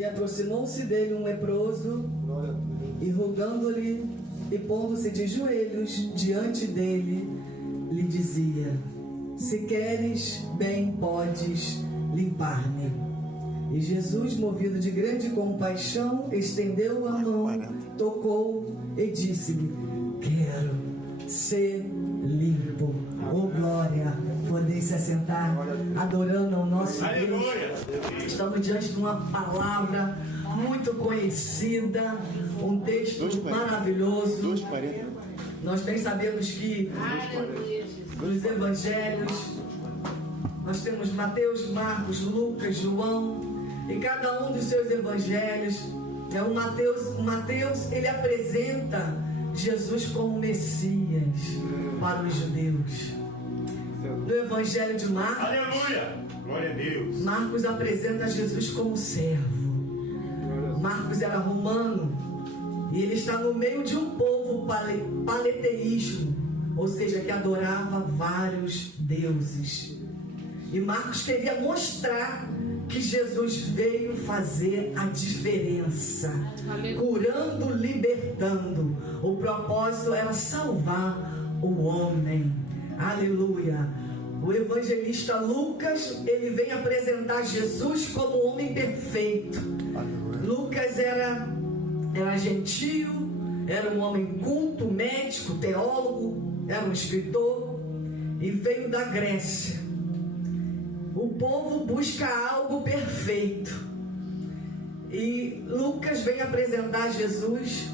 E aproximou-se dele um leproso, e rogando-lhe e pondo-se de joelhos diante dele, lhe dizia: se queres, bem podes limpar-me. E Jesus, movido de grande compaixão, estendeu a mão, tocou e disse-lhe: quero ser limpo. Oh glória! Poder se assentar adorando ao nosso Deus. Estamos diante de uma palavra muito conhecida, um texto maravilhoso. Nós bem sabemos que nos evangelhos nós temos Mateus, Marcos, Lucas, João, e cada um dos seus evangelhos o Mateus ele apresenta Jesus como Messias para os judeus. No evangelho de Marcos, aleluia, glória a Deus, Marcos apresenta Jesus como servo. Marcos era romano e ele está no meio de um povo paleteísmo, ou seja, que adorava vários deuses. E Marcos queria mostrar que Jesus veio fazer a diferença, curando, libertando. O propósito era salvar o homem. Aleluia. O evangelista Lucas, ele vem apresentar Jesus como homem perfeito. Lucas era gentil, era um homem culto, médico, teólogo, era um escritor e veio da Grécia. O povo busca algo perfeito e Lucas vem apresentar Jesus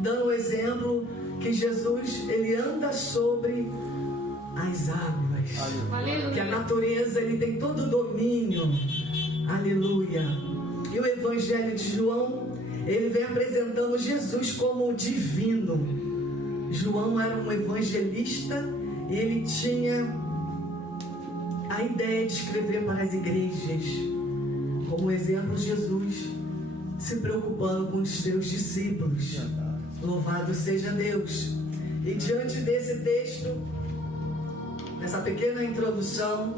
dando o exemplo que Jesus ele anda sobre as águas. Aleluia. Que a natureza ele tem todo o domínio. Aleluia. E o evangelho de João ele vem apresentando Jesus como divino. João era um evangelista e ele tinha a ideia de escrever para as igrejas como exemplo Jesus se preocupando com os seus discípulos. Louvado seja Deus. E diante desse texto, nessa pequena introdução,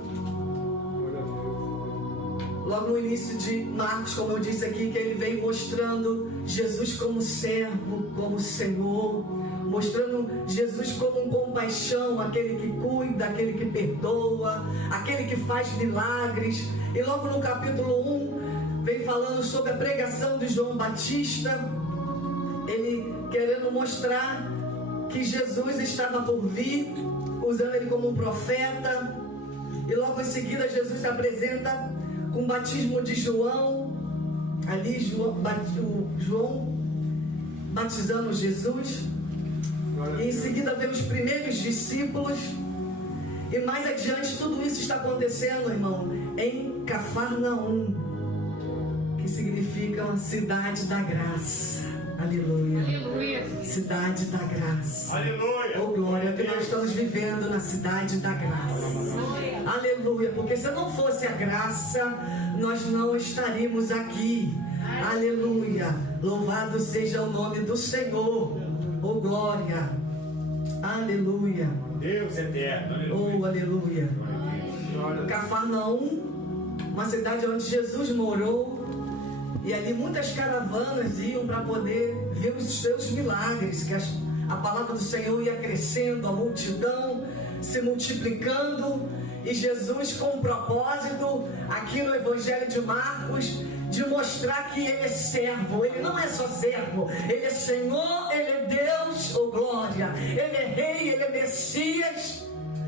logo no início de Marcos, como eu disse aqui, que ele vem mostrando Jesus como servo, como Senhor, mostrando Jesus como um compaixão, aquele que cuida, aquele que perdoa, aquele que faz milagres. E logo no capítulo 1 vem falando sobre a pregação de João Batista, ele querendo mostrar que Jesus estava por vir, usando ele como um profeta. E logo em seguida Jesus se apresenta com o batismo de João, ali João batizando Jesus. E em seguida vem os primeiros discípulos. E mais adiante tudo isso está acontecendo, irmão, em Cafarnaum, que significa cidade da graça. Aleluia. Aleluia. Cidade da graça. Aleluia. Oh glória, que nós estamos vivendo na cidade da graça. Aleluia. Porque se não fosse a graça, nós não estaríamos aqui. Aleluia. Louvado seja o nome do Senhor. Oh glória. Aleluia. Deus eterno. Aleluia. Oh aleluia. Cafarnaum, uma cidade onde Jesus morou. E ali muitas caravanas iam para poder ver os seus milagres, que a palavra do Senhor ia crescendo, a multidão se multiplicando. E Jesus com um propósito, aqui no Evangelho de Marcos, de mostrar que Ele é servo. Ele não é só servo, Ele é Senhor, Ele é Deus, oh glória. Ele é Rei, Ele é Messias.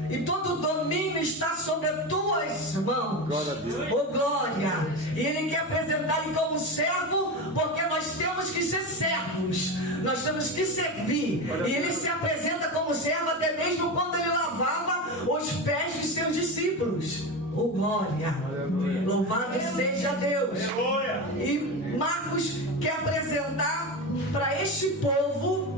E todo o domínio está sobre as tuas mãos. Glória a Deus. Oh glória. E Ele quer apresentar Ele como servo, porque nós temos que ser servos. Nós temos que servir. E Ele se apresenta como servo até mesmo quando Ele lavava os pés de seus discípulos. Oh glória. Aleluia. Louvado seja Deus. Aleluia. E Marcos quer apresentar para este povo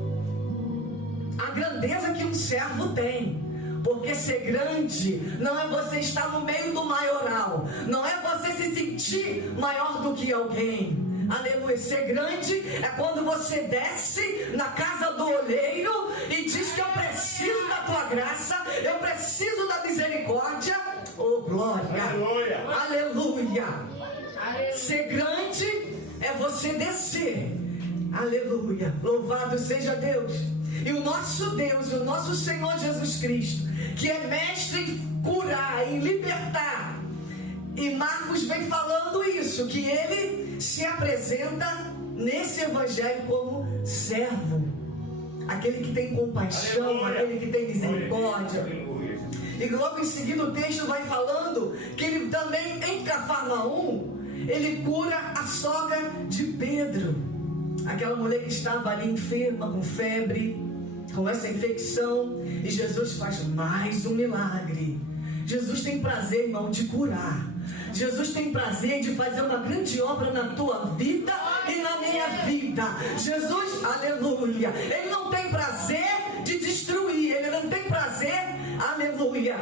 a grandeza que um servo tem. Porque ser grande não é você estar no meio do maioral, não é você se sentir maior do que alguém. Aleluia. Ser grande é quando você desce na casa do olheiro e diz que eu preciso da tua graça, eu preciso da misericórdia. Oh glória. Aleluia. Aleluia. Ser grande você descer. Aleluia, louvado seja Deus. E o nosso Deus, o nosso Senhor Jesus Cristo, que é mestre em curar, em libertar. E Marcos vem falando isso, que ele se apresenta nesse evangelho como servo, aquele que tem compaixão, aleluia, aquele que tem misericórdia. Aleluia. E logo em seguida o texto vai falando que ele também, em Cafarnaum, ele cura a sogra de Pedro, aquela mulher que estava ali enferma, com febre, com essa infecção. E Jesus faz mais um milagre. Jesus tem prazer, irmão, de curar. Jesus tem prazer de fazer uma grande obra na tua vida e na minha vida. Jesus, aleluia, ele não tem prazer de destruir, ele não tem prazer, aleluia,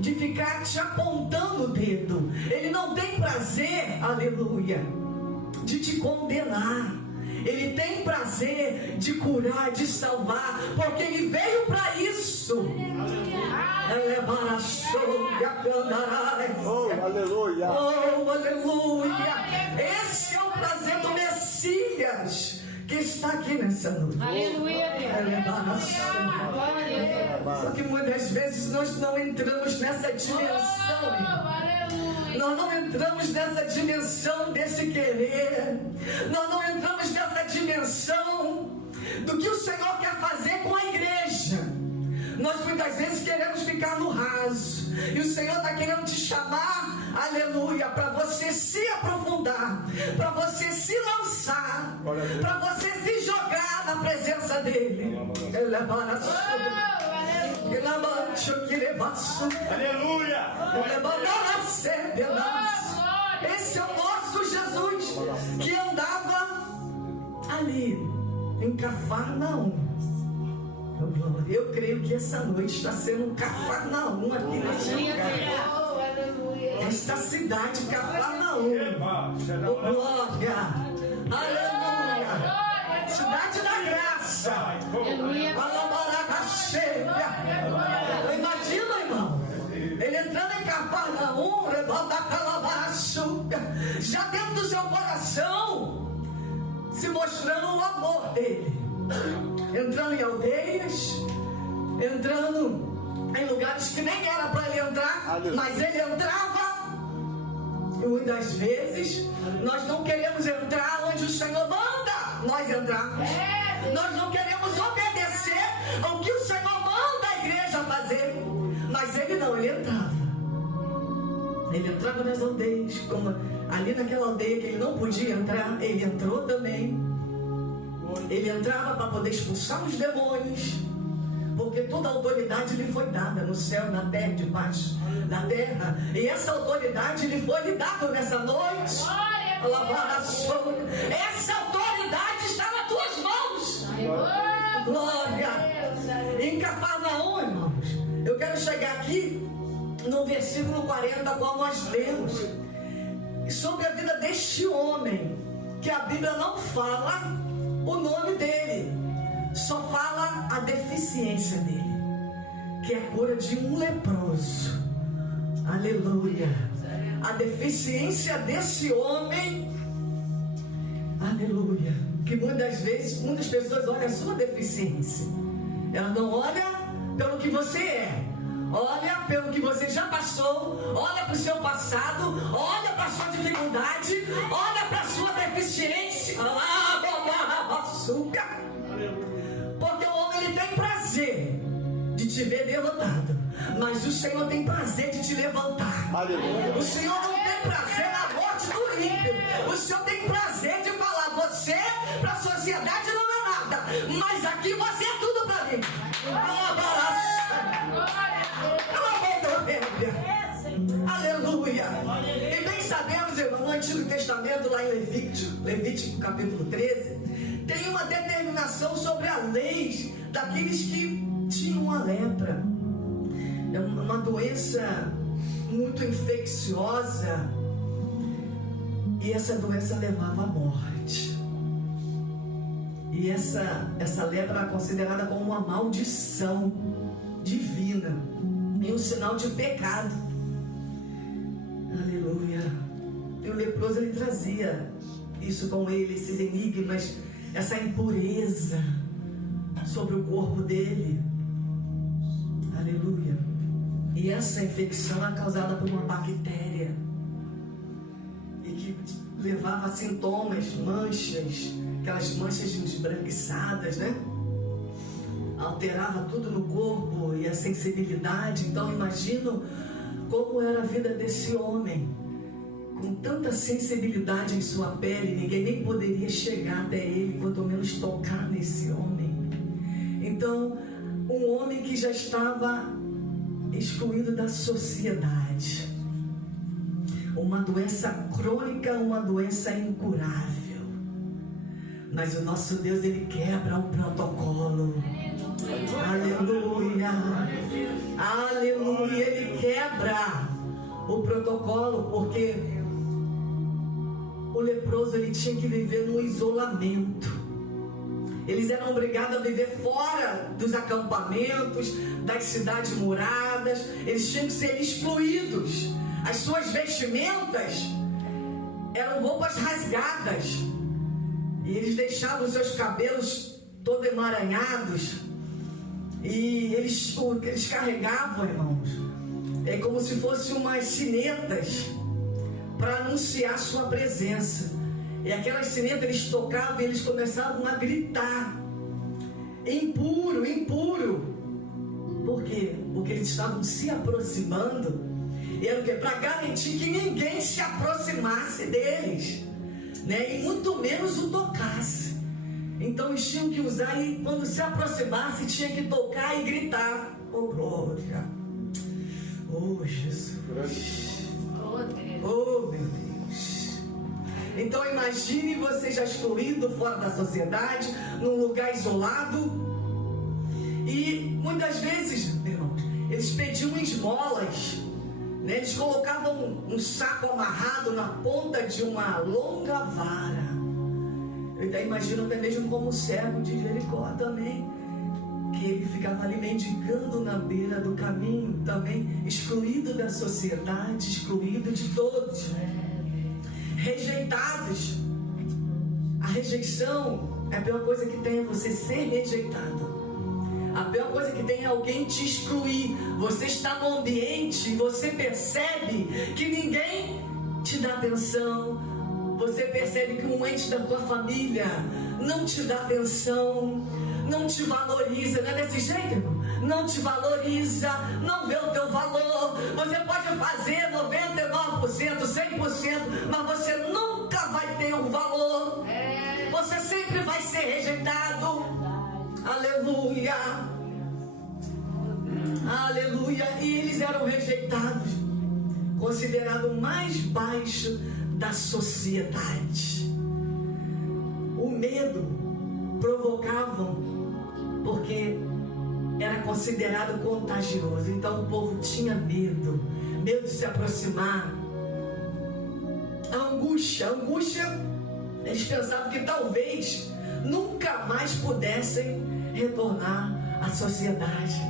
de ficar te apontando o dedo. Ele não tem prazer, aleluia, de te condenar. Ele tem prazer de curar, de salvar, porque ele veio para isso. Oh, aleluia. Oh, aleluia. Esse é o prazer do Messias que está aqui nessa noite. Aleluia. Só que muitas vezes nós não entramos nessa dimensão. Nós não entramos nessa dimensão desse querer. Nós não entramos nessa dimensão do que o Senhor quer fazer com a igreja. Nós muitas vezes queremos ficar no raso. E o Senhor está querendo te chamar, aleluia, para você se aprofundar, para você se lançar, para você se jogar na presença dEle. Aleluia! Esse é o nosso Jesus que andava ali em Cafarnaum. Eu creio que essa noite está sendo um Cafarnaum aqui neste lugar. Esta cidade, Cafarnaum. Oh, glória! Aleluia! Cidade da graça. Imagina, irmão, ele entrando em Cafarnaum, já dentro do seu coração, se mostrando o amor dele. Entrando em aldeias, entrando em lugares que nem era para ele entrar, mas ele entrava. E muitas vezes nós não queremos entrar onde o Senhor manda nós entrarmos. Nós não queremos obedecer ao que o Senhor manda a igreja fazer. Mas ele não, ele entrava. Ele entrava nas aldeias, como ali naquela aldeia que ele não podia entrar, ele entrou também. Ele entrava para poder expulsar os demônios, porque toda a autoridade lhe foi dada no céu, na terra, debaixo da terra. E essa autoridade lhe foi lhe dada nessa noite. Essa autoridade está nas tuas mãos. Glória. Em Cafarnaum, irmãos, eu quero chegar aqui no versículo 40, qual nós lemos sobre a vida deste homem, que a Bíblia não fala o nome dele, só fala a deficiência dele, que é a cura de um leproso. Aleluia. A deficiência desse homem, aleluia, que muitas vezes, muitas pessoas olham a sua deficiência, ela não olha pelo que você é, olha pelo que você já passou, olha para o seu passado, olha para a sua dificuldade, olha para a sua deficiência. Porque o homem, ele tem prazer de te ver derrotado, mas o Senhor tem prazer de te levantar. Aleluia. O Senhor não tem prazer na morte do ímpio. O Senhor tem prazer de falar: você para a sociedade não é nada, mas aqui você é tudo para mim. Aleluia. E bem sabemos, irmão, no Antigo Testamento, lá em Levítico capítulo 13, tem uma determinação sobre a lei daqueles que tinham a lepra. É uma doença muito infecciosa, e essa doença levava à morte. E essa lepra era considerada como uma maldição divina e um sinal de pecado. Aleluia. E o leproso, ele trazia isso com ele, esses enigmas, essa impureza sobre o corpo dele. Aleluia. E essa infecção é causada por uma bactéria e que levava a sintomas, manchas, aquelas manchas esbranquiçadas, né? Alterava tudo no corpo e a sensibilidade. Então imagino como era a vida desse homem, com tanta sensibilidade em sua pele, ninguém nem poderia chegar até ele, quanto menos tocar nesse homem. Então, um homem que já estava excluído da sociedade, uma doença crônica, uma doença incurável. Mas o nosso Deus, ele quebra o protocolo. Aleluia. Aleluia. Ele quebra o protocolo, porque o leproso, ele tinha que viver no isolamento. Eles eram obrigados a viver fora dos acampamentos, das cidades muradas. Eles tinham que ser excluídos. As suas vestimentas eram roupas rasgadas. E eles deixavam os seus cabelos todo emaranhados. E eles carregavam, irmãos, como se fossem umas sinetas para anunciar sua presença. E aquelas sinetas eles tocavam e eles começavam a gritar: impuro, impuro. Por quê? Porque eles estavam se aproximando. E era o quê? Para garantir que ninguém se aproximasse deles, né? E muito menos o tocasse. Então eles tinham que usar, e quando se aproximasse tinha que tocar e gritar: oh glória, oh Jesus, oh meu Deus. Então imagine você já excluído fora da sociedade, num lugar isolado. E muitas vezes, irmãos, eles pediam esmolas, né? Eles colocavam um saco amarrado na ponta de uma longa vara. Eu até imagino, até mesmo como o servo de Jericó também, que ele ficava ali mendigando na beira do caminho, também excluído da sociedade, excluído de todos, rejeitados. A rejeição é a pior coisa que tem, é você ser rejeitado. A pior coisa que tem é alguém te excluir. Você está num ambiente e você percebe que ninguém te dá atenção. Você percebe que um ente da tua família não te dá atenção, não te valoriza. Não é desse jeito, irmão? Não te valoriza, não vê o teu valor. Você pode fazer 99%, 100%, mas você nunca vai ter um valor. Você sempre vai ser rejeitado. Aleluia. Aleluia. E eles eram rejeitados, considerado o mais baixo da sociedade. O medo provocavam, porque era considerado contagioso. Então o povo tinha medo de se aproximar. A angústia, eles pensavam que talvez nunca mais pudessem retornar à sociedade.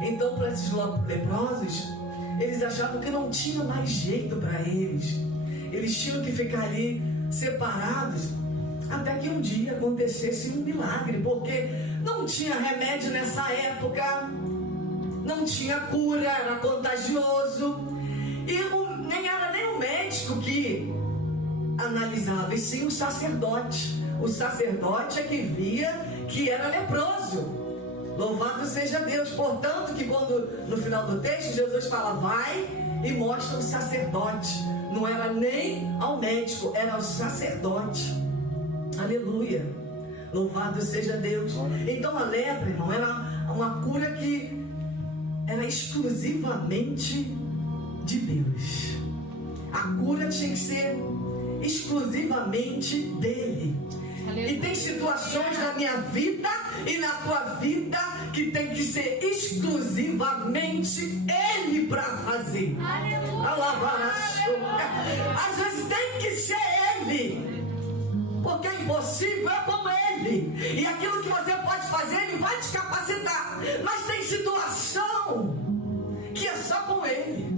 Então, para esses leprosos, eles achavam que não tinha mais jeito para eles. Eles tinham que ficar ali separados até que um dia acontecesse um milagre, porque não tinha remédio nessa época, não tinha cura, era contagioso, e nem era nem o médico que analisava, e sim o sacerdote. O sacerdote é que via que era leproso. Louvado seja Deus. Portanto, que quando no final do texto Jesus fala: vai e mostra o sacerdote. Não era nem ao médico, era ao sacerdote. Aleluia. Louvado seja Deus. Então a lepra, irmão, era uma cura que era exclusivamente de Deus. A cura tinha que ser exclusivamente dele. E tem situações na minha vida e na tua vida que tem que ser exclusivamente ele para fazer. Às vezes tem que ser ele, porque o impossível é com ele, e aquilo que você pode fazer ele vai te capacitar. Mas tem situação que é só com ele.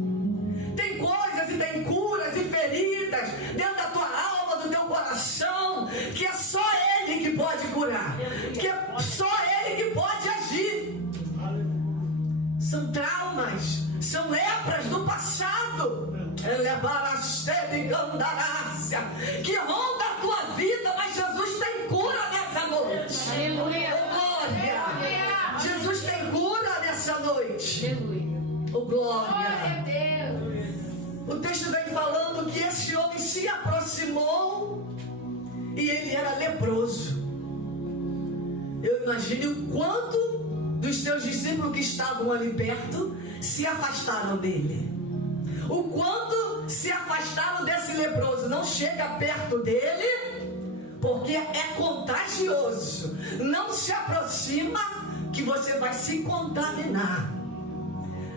Tem coisas e tem curas e feridas dentro da tua alma, do teu coração, que ronda a tua vida, mas Jesus tem cura nessa noite. Aleluia. Oh, glória. Jesus tem cura nessa noite. Aleluia. Oh, glória. Glória a Deus. O texto vem falando que esse homem se aproximou e ele era leproso. Eu imagino o quanto dos seus discípulos que estavam ali perto se afastaram dele. O quanto se afastaram desse leproso. Não chega perto dele, porque é contagioso. Não se aproxima, que você vai se contaminar.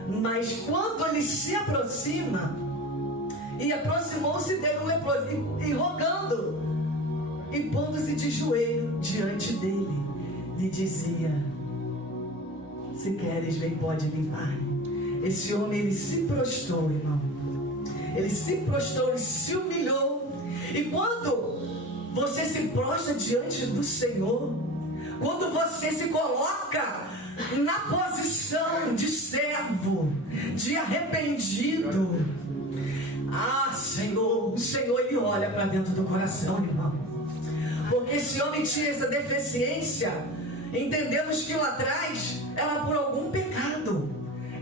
Mas quando ele se aproxima, e aproximou-se dele um leproso, e rogando, e pondo-se de joelho diante dele, lhe dizia: se queres, vem, pode limpar. Esse homem, ele se prostrou, irmão. Ele se prostrou, ele se humilhou. E quando você se prostra diante do Senhor, quando você se coloca na posição de servo, de arrependido, Senhor, o Senhor, ele olha para dentro do coração, irmão. Porque esse homem tinha essa deficiência. Entendemos que lá atrás era por algum pecado,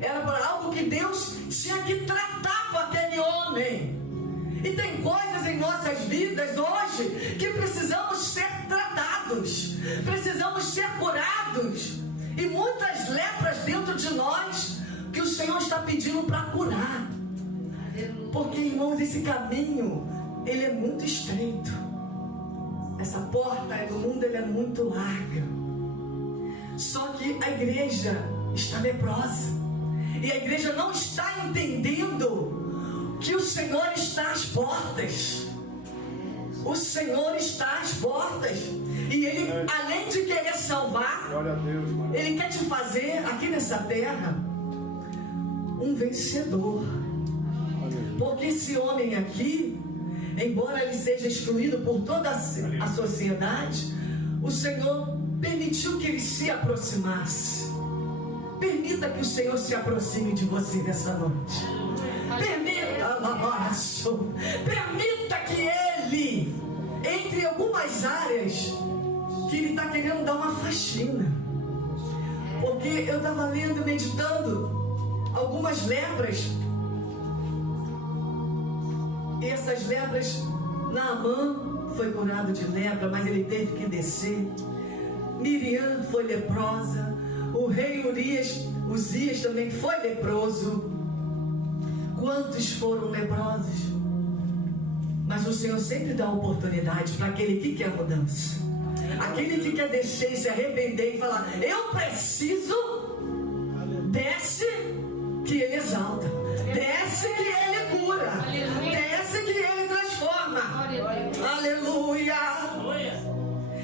era por algo que Deus tinha que tratar com aquele homem. E tem coisas em nossas vidas hoje que precisamos ser tratados, precisamos ser curados, e muitas lepras dentro de nós que o Senhor está pedindo para curar. Porque, irmãos, esse caminho, ele é muito estreito. Essa porta do mundo, ele é muito larga. Só que a igreja está leprosa. E a igreja não está entendendo que o Senhor está às portas. O Senhor está às portas. E Ele, além de querer salvar, Ele quer te fazer aqui nessa terra um vencedor. Porque esse homem aqui, embora ele seja excluído por toda a sociedade, o Senhor permitiu que ele se aproximasse. Permita que o Senhor se aproxime de você nessa noite. Permita que Ele, entre algumas áreas, que Ele está querendo dar uma faxina. Porque eu estava lendo, meditando, algumas lepras. E essas lepras, Naamã foi curado de lepra, mas ele teve que descer. Miriam foi leprosa. O rei Uzias também foi leproso. Quantos foram leprosos? Mas o Senhor sempre dá oportunidade para aquele que quer mudança. Aquele que quer descer e se arrepender e falar: eu preciso. Desce que Ele exalta. Desce que Ele cura. Desce que Ele transforma. Aleluia.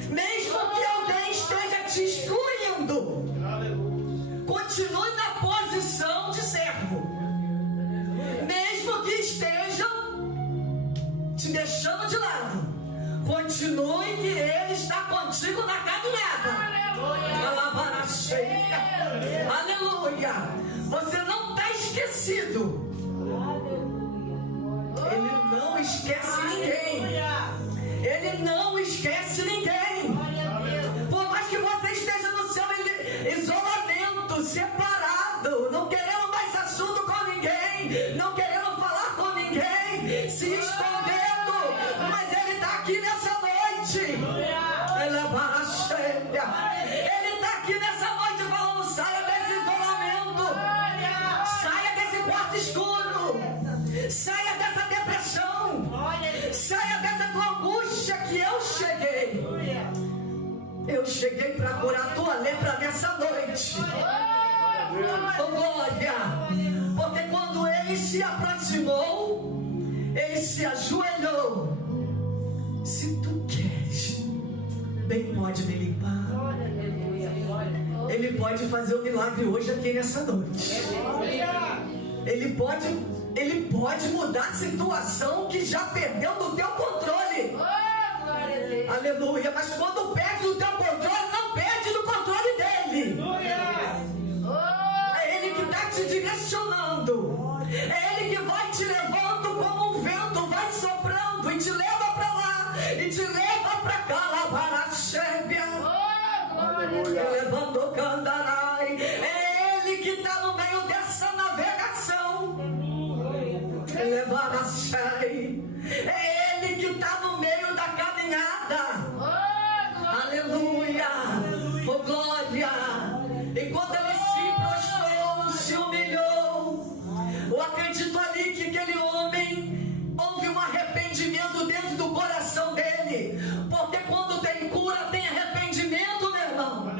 Mesmo que alguém esteja te excluindo, continue na posição de servo. Mesmo que estejam te deixando de lado, continue que Ele está contigo na caminhada. Aleluia. Você não está esquecido. Ele não esquece ninguém. Ele não esquece ninguém. Por mais que você esteja no seu isolamento, separado, não querendo mais assunto com ninguém, não querendo falar com ninguém, se escondendo, mas Ele está aqui nessa noite. Ele está aqui nessa noite falando: saia desse isolamento, saia desse quarto escuro, saia dessa depressão, saia dessa tua angústia, que eu cheguei. Eu cheguei para curar a tua lepra nessa noite. Oh, glória! Porque quando ele se aproximou, ele se ajoelhou. Se tu queres, bem pode me limpar. Ele pode fazer o milagre hoje aqui nessa noite. Ele pode mudar a situação que já perdeu do teu controle. Aleluia. Mas quando perde do teu controle, não perde do controle dele. É Ele que está te direcionando. É Ele que vai te levando com te leva para Calabaraxébia. Levando Candarai. É Ele que está no meio dessa navegação. Levaraxai. É Ele que está no meio da caminhada. Aleluia. Oh, glória. Enquanto ele se prostrou, se humilhou, eu acredito ali que aquele homem houve um arrependimento dentro do coração dele. Porque quando tem cura, tem arrependimento, meu irmão.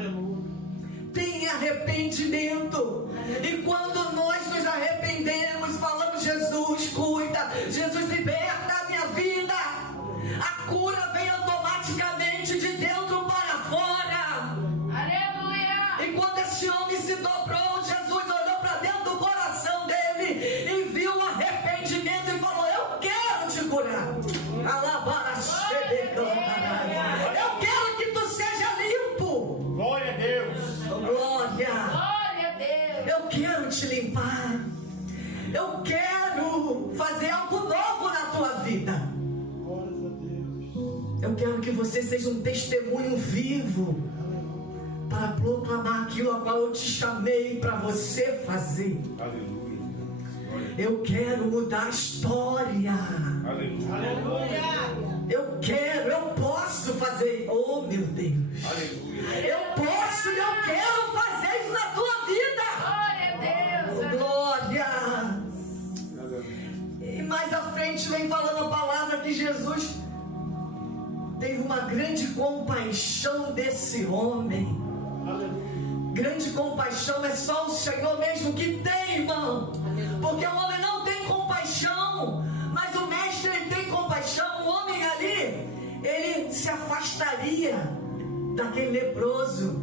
Tem arrependimento. E quando nós nos arrependemos, falamos: Jesus, cuida, Jesus, liberta a minha vida, a cura vem automaticamente de dentro para fora. Aleluia! E quando esse homem se dobrou, Jesus olhou para dentro do coração dele e viu o arrependimento e falou: eu quero te curar. Eu quero que tu seja limpo. Glória a Deus. Glória a Deus. Eu quero te limpar. Eu quero fazer algo novo na tua vida. Eu quero que você seja um testemunho vivo para proclamar aquilo a qual eu te chamei para você fazer. Aleluia. Eu quero mudar a história. Aleluia. Eu quero, eu posso fazer. Oh, meu Deus. Aleluia. Eu posso e eu quero fazer isso na tua vida. Glória a Deus. Glória. E mais à frente vem falando a palavra que Jesus teve uma grande compaixão desse homem. Grande compaixão é só o Senhor mesmo que tem, irmão. Porque o homem não tem compaixão, mas o mestre, ele tem compaixão. O homem ali, ele se afastaria daquele leproso,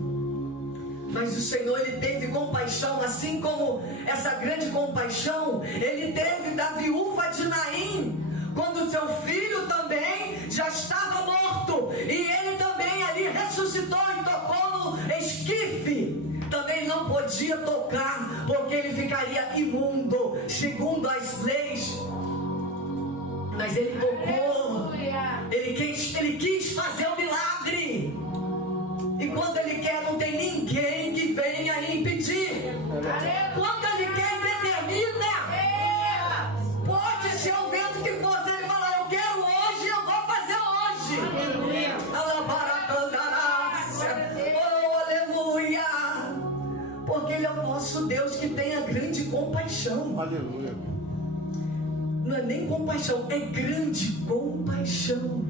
mas o Senhor, ele teve compaixão, assim como essa grande compaixão ele teve da viúva de Naim, quando seu filho também já estava morto, e ele também ali ressuscitou e tocou no esquife. Também não podia tocar, porque ele ficaria imundo, segundo as leis. Mas ele tocou. Ele quis fazer um milagre. E quando ele quer, não tem ninguém que venha impedir. Quando ele quer e determina, pode ser o vento que for. Ele fala: eu quero hoje, eu vou fazer hoje. Oh, aleluia. Porque ele é o nosso Deus que tem a grande compaixão. Aleluia. Não é nem compaixão, é grande compaixão.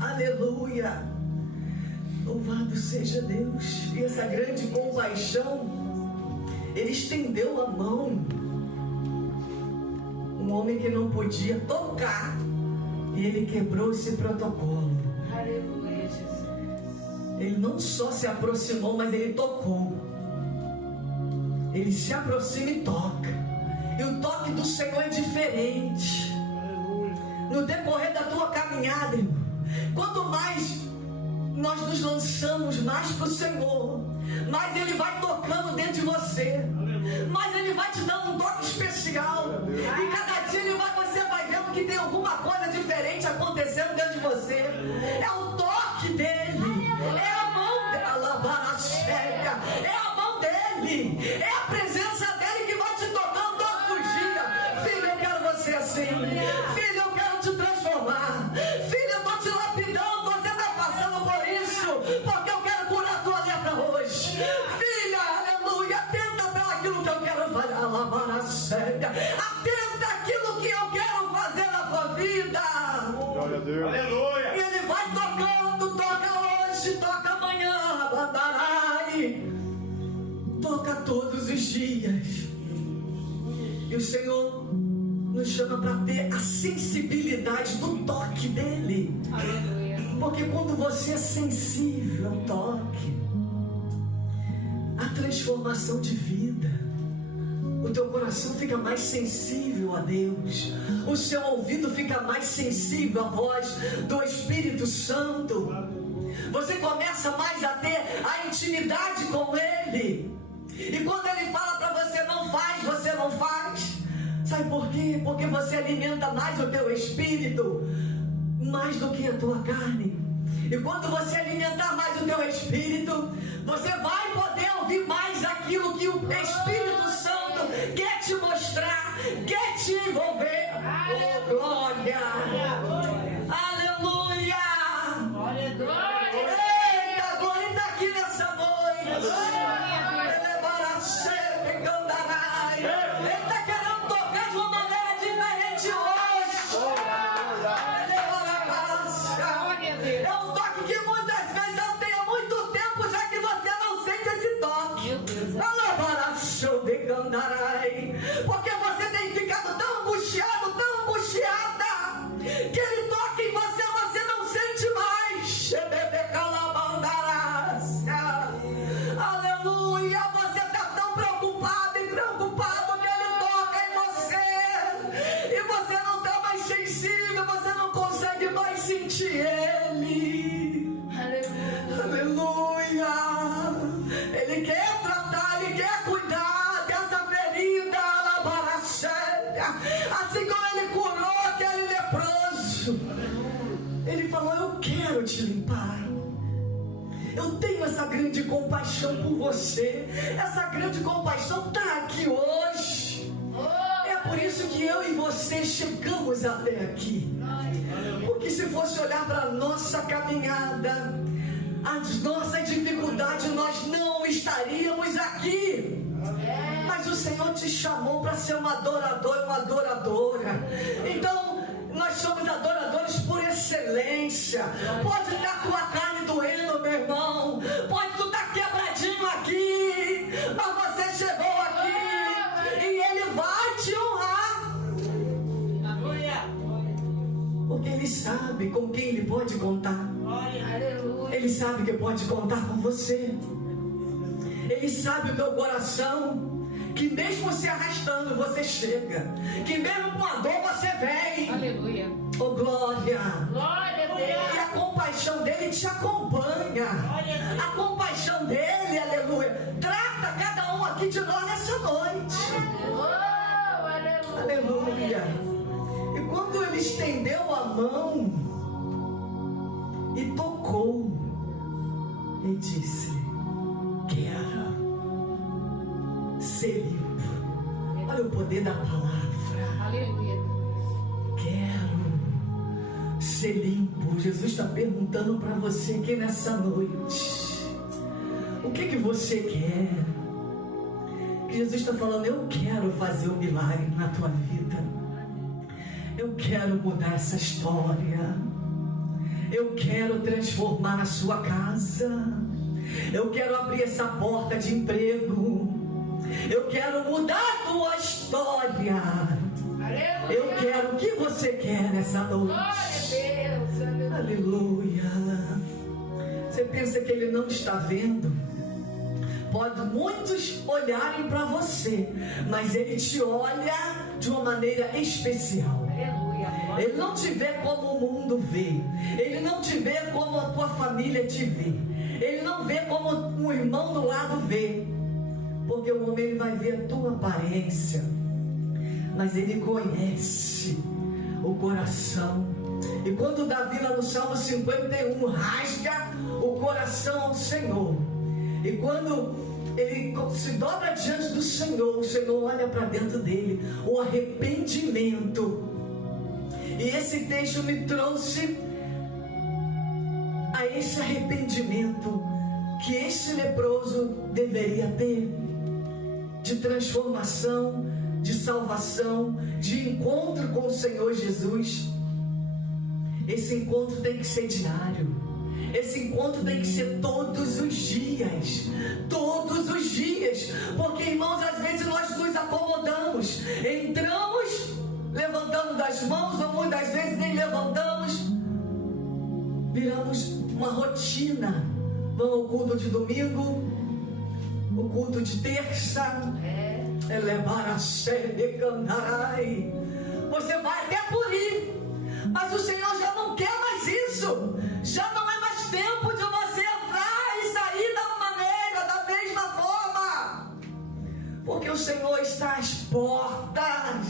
Aleluia. Louvado seja Deus. E essa grande compaixão, ele estendeu a mão. Um homem que não podia tocar, e ele quebrou esse protocolo. Aleluia, Jesus. Ele não só se aproximou, mas ele tocou. Ele se aproxima e toca. E o toque do Senhor é diferente. No decorrer da tua caminhada, irmão, quanto mais nós nos lançamos mais para o Senhor, mais Ele vai tocando dentro de você, mais Ele vai te dando um toque especial. E cada dia você vai vendo que tem alguma coisa diferente acontecendo dentro de você. É o toque dele, é a mão dela, é a mão dele, é a presença dele que vai te tocando todos os dias. Filho, eu quero você assim. Filho, eu quero te transformar. Filho, eu estou te lapidando. Você está passando por isso, porque eu quero curar a tua lepra hoje. Filha, aleluia, atenta para aquilo que eu quero fazer. Atenta aquilo que eu quero fazer na tua vida. Glória a Deus. Aleluia. E ele vai tocando, toca hoje, toca amanhã, bandarai, toca todos os dias. E o Senhor nos chama para ter a sensibilidade do toque dele. Aleluia. Porque quando você é sensível ao toque, a transformação de vida, o teu coração fica mais sensível a Deus, o seu ouvido fica mais sensível à voz do Espírito Santo. Você começa mais a ter a intimidade com Ele. E quando Ele fala para você não faz, você não faz. Sabe por quê? Porque você alimenta mais o teu espírito. mais do que a tua carne. E quando você alimentar mais o teu espírito, você vai poder ouvir mais aquilo que o Espírito Santo quer te mostrar, quer te envolver. Oh, glória! Aleluia! Eita, a glória está aqui nessa noite. Ele está querendo tocar de uma maneira diferente hoje. É um toque que muitas vezes eu tenho há muito tempo, já que você não sente esse toque. Porque você tem ficado tão angustiado, que ele toca em você, você não sente mais. Aleluia, você está tão preocupado que ele toca em você. E você não está mais sensível, você não consegue mais sentir ele. Aleluia. Ele quer tratar, ele quer cuidar dessa ferida, assim como ele curou aquele leproso. Ele falou: eu quero te limpar. Eu tenho essa grande compaixão por você. Essa grande compaixão está aqui hoje. É por isso que eu e você chegamos até aqui. Porque se fosse olhar para a nossa caminhada, as nossas dificuldades, nós não estaríamos aqui. Mas o Senhor te chamou para ser um adorador e uma adoradora. Então, nós somos adoradores por excelência. Pode estar a tua carne doendo, meu irmão. Pode tu estar quebradinho aqui, mas você chegou aqui e Ele vai te honrar. Porque Ele sabe com quem Ele pode contar. Ele sabe que pode contar com você. Ele sabe o teu coração, que mesmo se arrastando você chega, que mesmo com a dor você vem. Aleluia. Oh, glória. Glória a Deus. E a compaixão dele te acompanha. A compaixão dele, aleluia, trata cada um aqui de nós nessa noite. Oh, aleluia. Aleluia. E quando ele estendeu a mão e tocou, ele disse: quero ser limpo. Olha o poder da palavra. Aleluia. Quero ser limpo. Jesus está perguntando para você aqui nessa noite: o que você quer? Jesus está falando: eu quero fazer um milagre na tua vida. Eu quero mudar essa história. Eu quero transformar a sua casa. Eu quero abrir essa porta de emprego. Eu quero mudar a tua história. Aleluia. Eu quero o que você quer nessa noite. Glória a Deus. Aleluia. Você pensa que ele não está vendo? Pode muitos olharem para você, mas ele te olha de uma maneira especial. Ele não te vê como o mundo vê. Ele não te vê como a tua família te vê. Ele não vê como um irmão do lado vê. Porque o homem ele vai ver a tua aparência, mas ele conhece o coração. E quando Davi lá no Salmo 51 rasga o coração ao Senhor, e quando ele se dobra diante do Senhor, o Senhor olha para dentro dele, o arrependimento. E esse texto me trouxe a esse arrependimento que esse leproso deveria ter, de transformação, de salvação, de encontro com o Senhor Jesus. Esse encontro tem que ser diário. Esse encontro tem que ser todos os dias. Todos os dias. Porque, irmãos, às vezes nós nos acomodamos. Entramos levantando das mãos, ou muitas vezes nem levantamos. Viramos uma rotina. Vamos ao culto de domingo, o culto de terça. Elevar a sede, cantarai. Você vai até por ir, mas o Senhor já não quer mais isso. Já não é mais tempo de você entrar e sair da mesma forma, porque o Senhor está às portas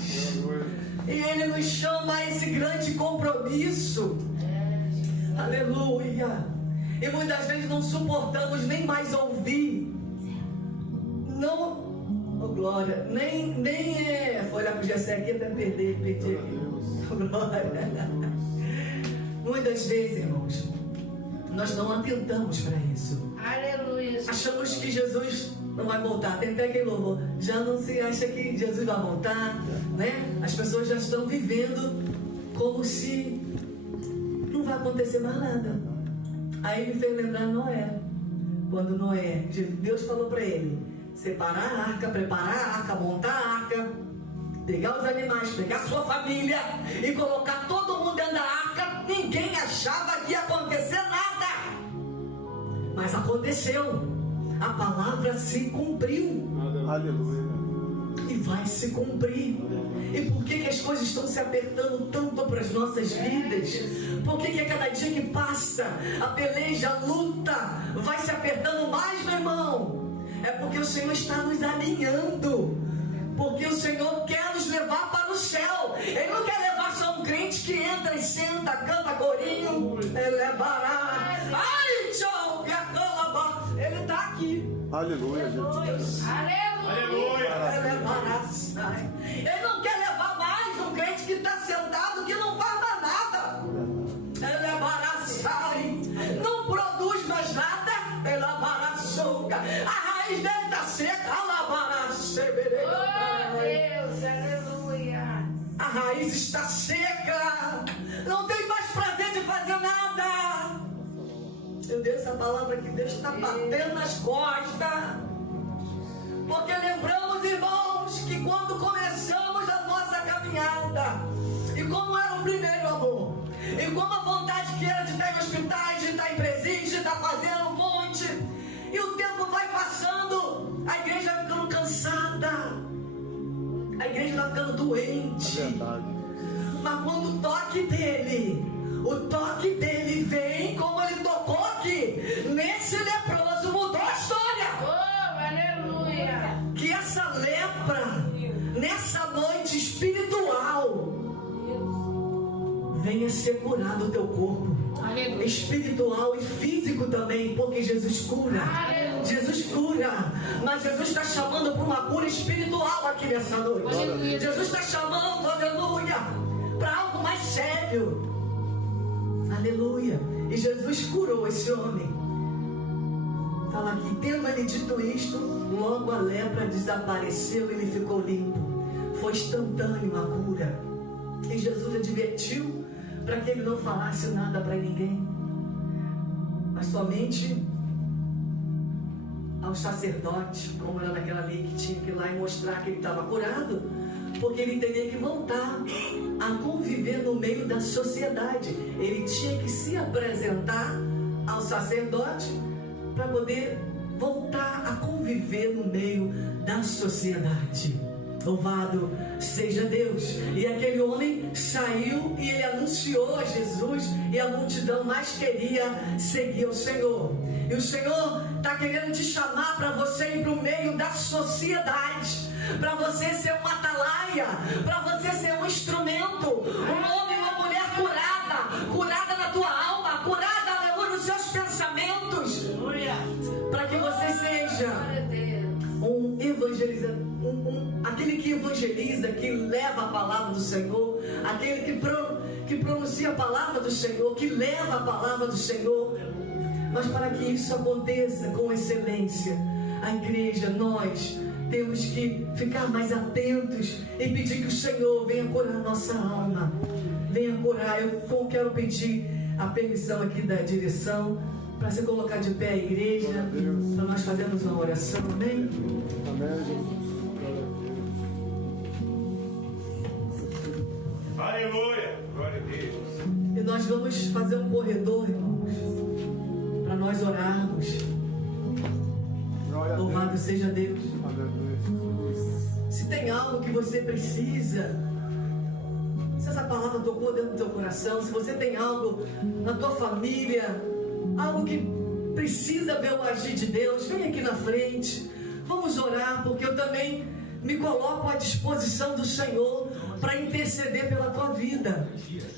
e Ele nos chama a esse grande compromisso. Aleluia. E muitas vezes não suportamos nem mais ouvir. Não, oh glória, nem foi olhar para o Gessé aqui até perder. Oh, glória. Muitas vezes, irmãos, nós não atentamos para isso. Aleluia. Achamos que Jesus não vai voltar. Tem até aquele louvor. Já não se acha que Jesus vai voltar, né? As pessoas já estão vivendo como se não vai acontecer mais nada. Aí me fez lembrar Noé. Quando Noé, Deus falou para ele separar a arca, preparar a arca, montar a arca, pegar os animais, pegar a sua família e colocar todo mundo dentro da arca. Ninguém achava que ia acontecer nada, mas aconteceu. A palavra se cumpriu. Aleluia. E vai se cumprir. E por que as coisas estão se apertando tanto para as nossas vidas? Por que a cada dia que passa a peleja, a luta vai se apertando mais, meu irmão? É porque o Senhor está nos alinhando. Porque o Senhor quer nos levar para o céu. Ele não quer levar só um crente que entra e senta, canta corinho. Ele é barato. Ai, tchau, que acalaba. Ele está aqui. Aleluia, Jesus. Aleluia. Ele é barato. Ele não quer levar mais um crente que está sentado, que não faz mais nada. Ele é barato. Não produz mais nada. Ele é barato. A raiz dele está seca. Oh, Deus, aleluia. A raiz está seca. Não tem mais prazer de fazer nada. Meu Deus, essa palavra que Deus está batendo nas costas. Porque lembramos, irmãos, que quando começamos a nossa caminhada, e como era o primeiro amor, e como a vontade que era de estar em hospitais, de estar em presídio, de estar fazendo um monte, e o tempo vai passando, a igreja vai ficando cansada, a igreja vai ficando doente. É verdade. Mas quando o toque dele vem, como ele tocou aqui, nesse leproso, mudou a história. Oh, aleluia. Que essa lepra, nessa noite espiritual, venha ser curado o teu corpo. Aleluia. Espiritual e físico também, porque Jesus cura. Aleluia. Jesus cura, mas Jesus está chamando para uma cura espiritual aqui nessa noite. Aleluia. Jesus está chamando, aleluia, para algo mais sério. Aleluia. E Jesus curou esse homem. Fala aqui, tendo ele dito isto, logo a lepra desapareceu e ele ficou limpo. Foi instantâneo a cura. E Jesus advertiu para que ele não falasse nada para ninguém, mas somente aos sacerdotes, como era naquela lei que tinha que ir lá e mostrar que ele estava curado, porque ele teria que voltar a conviver no meio da sociedade. Ele tinha que se apresentar ao sacerdote para poder voltar a conviver no meio da sociedade. Louvado seja Deus. E aquele homem saiu e ele anunciou a Jesus, e a multidão mais queria seguir o Senhor. E o Senhor está querendo te chamar para você ir para o meio da sociedade, para você ser uma atalaia, para você ser um instrumento, um homem e uma mulher curada na tua alma, curada, aleluia, nos seus pensamentos, para que você seja um evangelizador, aquele que evangeliza, que leva a palavra do Senhor, aquele que pronuncia a palavra do Senhor, que leva a palavra do Senhor. Mas para que isso aconteça com excelência, a igreja, nós temos que ficar mais atentos e pedir que o Senhor venha curar a nossa alma, venha curar. Eu quero pedir a permissão aqui da direção para se colocar de pé a igreja, para nós fazermos uma oração. Amém? Amém. Aleluia. Glória a Deus. E nós vamos fazer um corredor, irmãos, para nós orarmos. Glória a Louvado Deus. seja Deus. Aleluia. Se tem algo que você precisa, se essa palavra tocou dentro do teu coração, se você tem algo na tua família, algo que precisa ver o agir de Deus, vem aqui na frente. Vamos orar, porque eu também me coloco à disposição do Senhor para interceder pela tua vida,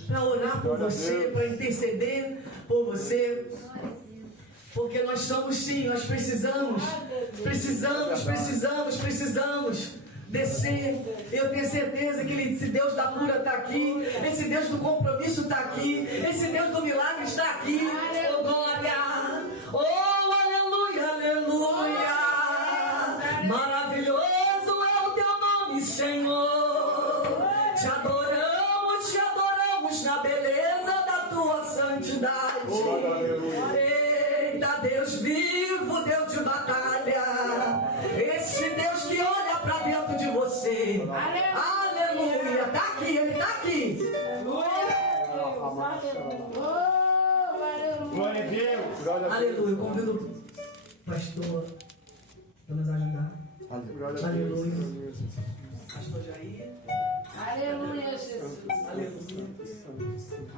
para orar por você, para interceder por você. Porque nós somos, sim, nós precisamos descer. Eu tenho certeza que esse Deus da cura está aqui, esse Deus do compromisso está aqui, esse Deus do milagre está aqui. Oh, glória! Oh, aleluia, aleluia! Maravilhoso é o teu nome, Senhor. Te adoramos na beleza da tua santidade. Eita, Deus vivo, Deus de batalha. Esse Deus que olha para dentro de você. Aleluia. Está aqui, ele está aqui. Glória a Deus. Aleluia. Convido o pastor para nos ajudar. Aleluia. Pastor Jair. Aleluia, Jesus. Aleluia.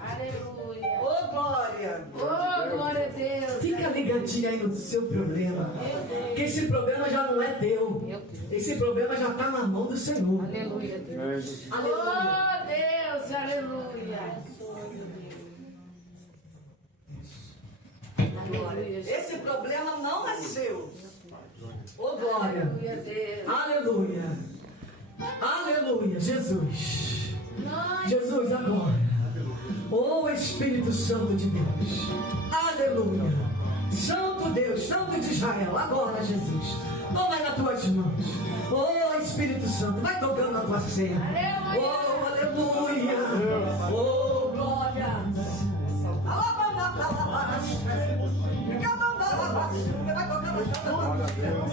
Aleluia. Oh, glória. Oh, glória a Deus. Fica ligadinho aí no seu problema. Porque esse problema já não é teu. Esse problema já está na mão do Senhor. Aleluia, Deus. Aleluia. Oh, Deus, aleluia. Aleluia. Esse problema não é seu. Oh, glória. Aleluia, Deus. Aleluia. Aleluia. Jesus. Jesus agora. Oh, Espírito Santo de Deus. Aleluia. Santo Deus, Santo de Israel. Agora, Jesus. Toma nas tuas mãos. Oh, Espírito Santo. Vai tocando na tua cena. Oh, aleluia. Oh, glória. Vai tocando na tua cena. Glória a Deus.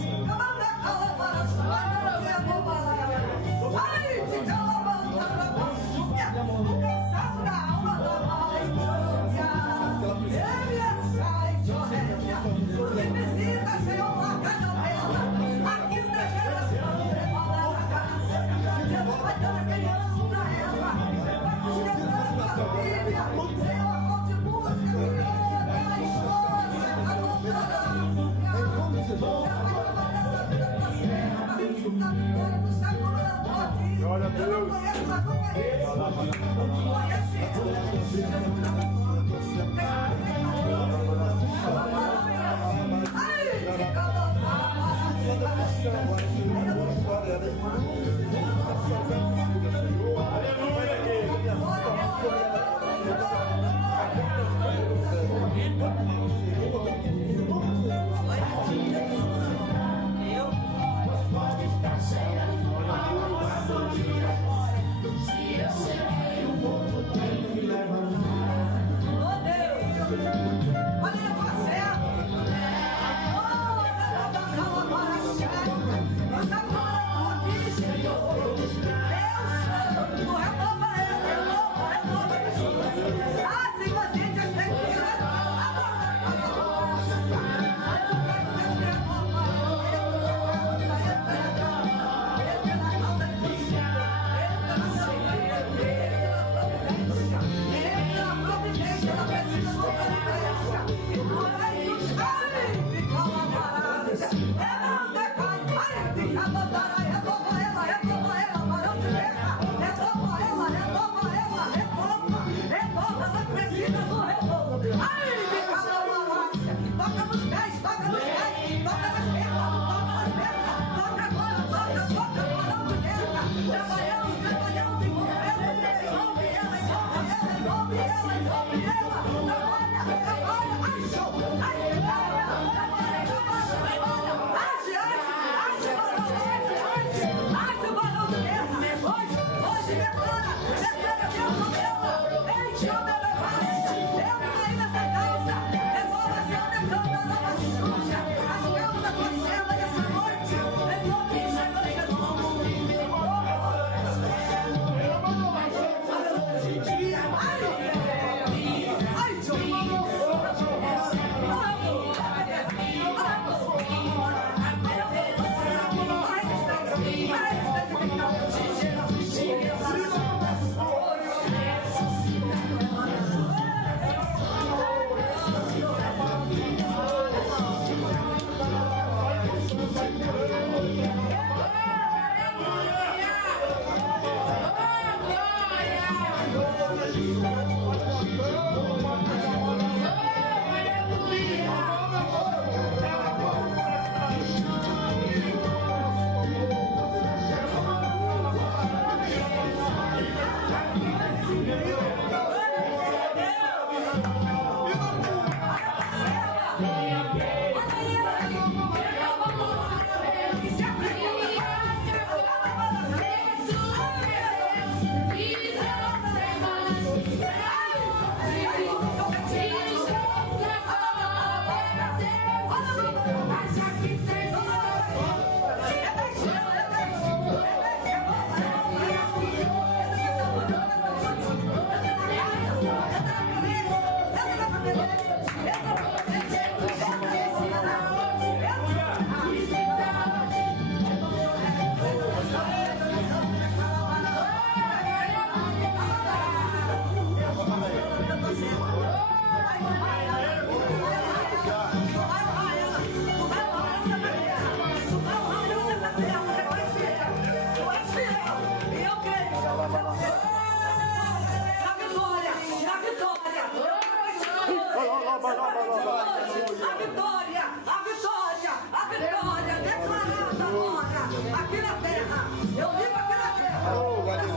aqui na terra. Eu vivo aqui na terra. Oh, glória a